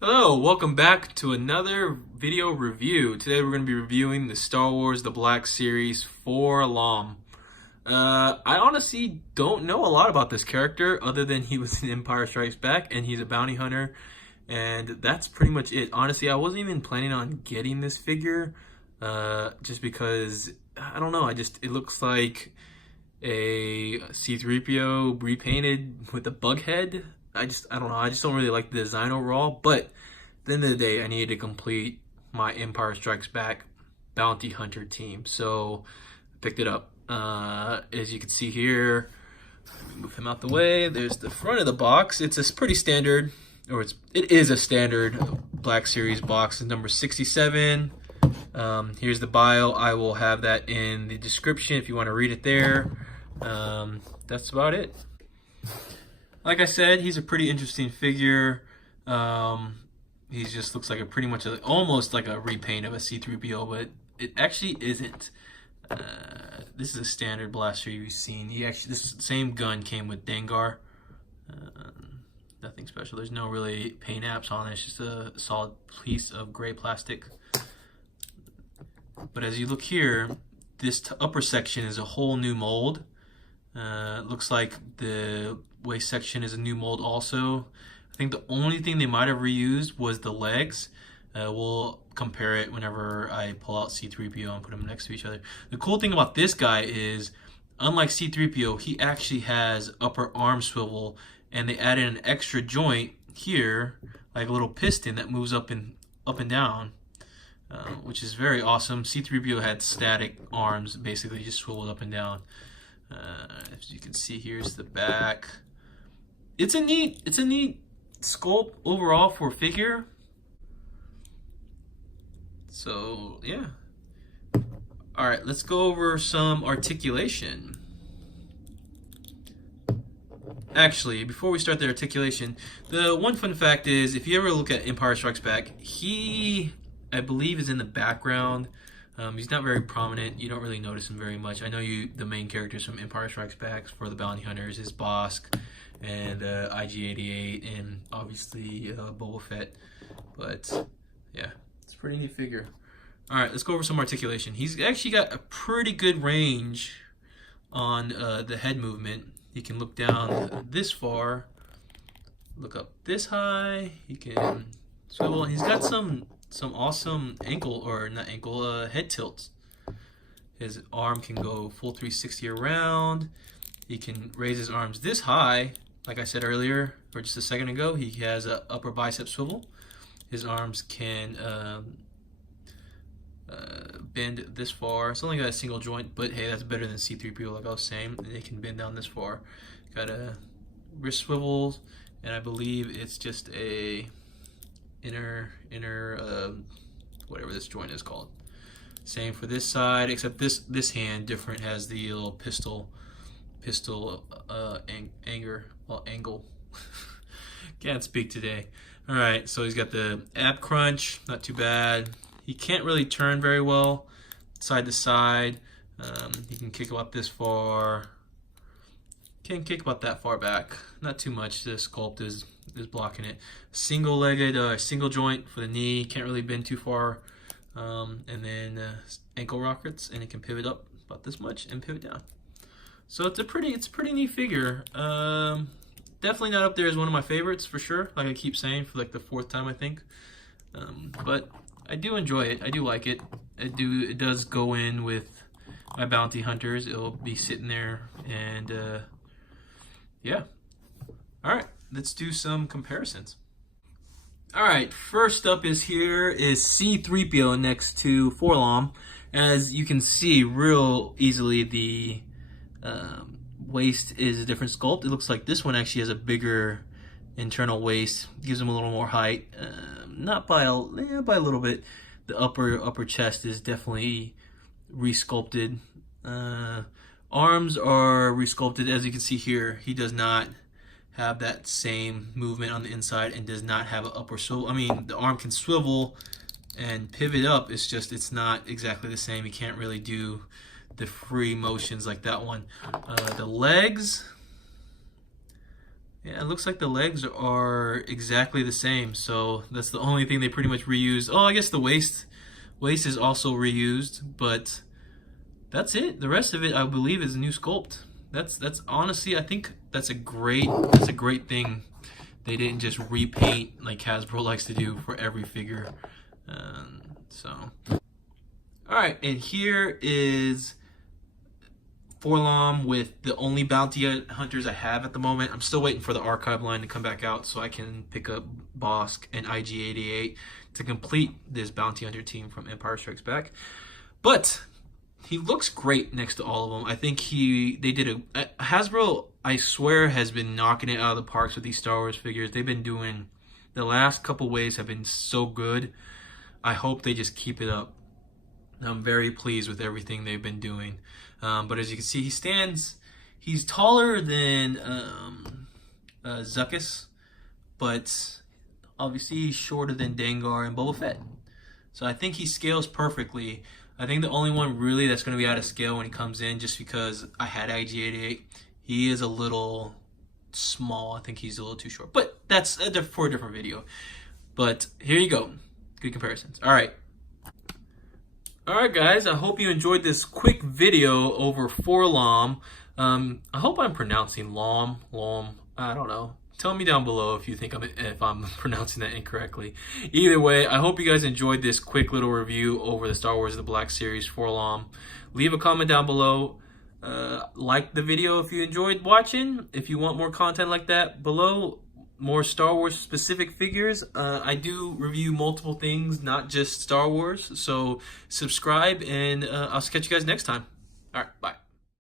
Hello, welcome back to another video review. Today we're going to be reviewing the Star Wars The Black Series for LOM. I honestly don't know a lot about this character other than he was in Empire Strikes Back and he's a bounty hunter, and that's pretty much it. Honestly, I wasn't even planning on getting this figure just because, I don't know, it looks like a C-3PO repainted with a bug head. I don't know. I just don't really like the design overall. But at the end of the day, I needed to complete my Empire Strikes Back bounty hunter team, so I picked it up. As you can see here, move him out the way. There's the front of the box. It's a pretty standard, it is a standard Black Series box. It's number 67. Here's the bio. I will have that in the description if you want to read it there. That's about it. Like I said, he's a pretty interesting figure. He just looks like almost like a repaint of a C-3PO, but it actually isn't. This is a standard blaster you've seen. This same gun came with Dengar. Nothing special. There's no really paint apps on it. It's just a solid piece of gray plastic. But as you look here, this upper section is a whole new mold. Looks like the waist section is a new mold also. I think the only thing they might have reused was the legs. We'll compare it whenever I pull out C-3PO and put them next to each other. The cool thing about this guy is, unlike C-3PO, he actually has upper arm swivel, and they added an extra joint here, like a little piston that moves up and down, which is very awesome. C-3PO had static arms, basically just swiveled up and down. As you can see, here's the back. It's a neat sculpt overall for a figure. So yeah. All right, let's go over some articulation. Actually, before we start the articulation, the one fun fact is, if you ever look at Empire Strikes Back, he, I believe, is in the background. He's not very prominent. You don't really notice him very much. I know the main characters from Empire Strikes Back for the bounty hunters is Bosk and IG-88 and obviously Boba Fett. But yeah, it's a pretty neat figure. All right, let's go over some articulation. He's actually got a pretty good range on the head movement. He can look down this far, look up this high. He can swivel. He's got some awesome head tilts. His arm can go full 360 around. He can raise his arms this high, like I said earlier, or just a second ago. He has an upper bicep swivel. His arms can bend this far. It's only got a single joint, but hey, that's better than C-3PO, like I was saying. They can bend down this far. Got a wrist swivel, and I believe it's just a inner whatever this joint is called. Same for this side, except this hand different, has the little pistol angle. Can't speak today. All right, so he's got the ab crunch, not too bad. He can't really turn very well side to side. He can kick about this far. Can't kick about that far back. Not too much. The sculpt is blocking it. Single-legged, single joint for the knee. Can't really bend too far. And then ankle rockets, and it can pivot up about this much and pivot down. So it's a pretty neat figure. Definitely not up there as one of my favorites for sure. Like I keep saying for like the 4th time I think. But I do enjoy it. I do like it. It does go in with my bounty hunters. It'll be sitting there, and yeah. All right, let's do some comparisons. All right, first up is C-3PO next to 4-LOM. As you can see real easily, the waist is a different sculpt. It looks like this one actually has a bigger internal waist, gives him a little more height. Not by a little bit. The upper chest is definitely resculpted. Arms are resculpted. As you can see here, he does not have that same movement on the inside and does not have an upper swivel. I mean, the arm can swivel and pivot up. It's not exactly the same. You can't really do the free motions like that one. The legs, Yeah, it looks like the legs are exactly the same. So that's the only thing they pretty much reused. Oh, I guess the waist is also reused, but that's it. The rest of it, I believe, is a new sculpt. That's honestly, I think that's a great thing. They didn't just repaint like Hasbro likes to do for every figure. So, all right, and here is 4-LOM with the only bounty hunters I have at the moment. I'm still waiting for the archive line to come back out so I can pick up Bosk and IG-88 to complete this bounty hunter team from Empire Strikes Back. But he looks great next to all of them. I think they did Hasbro, I swear, has been knocking it out of the parks with these Star Wars figures. They've been doing, the last couple waves have been so good. I hope they just keep it up. I'm very pleased with everything they've been doing. But as you can see, he's taller than Zuckuss, but obviously he's shorter than Dengar and Boba Fett. So I think he scales perfectly. I think the only one really that's going to be out of scale when he comes in, just because I had IG-88, he is a little small. I think he's a little too short. But that's for a different video. But here you go. Good comparisons. All right. Alright guys, I hope you enjoyed this quick video over 4-LOM. I hope I'm pronouncing LOM, I don't know. Tell me down below if you think if I'm pronouncing that incorrectly. Either way, I hope you guys enjoyed this quick little review over the Star Wars The Black Series 4-LOM. Leave a comment down below. Like the video if you enjoyed watching. If you want more content like that below, more Star Wars specific figures. I do review multiple things, not just Star Wars. So subscribe, and I'll catch you guys next time. All right, bye.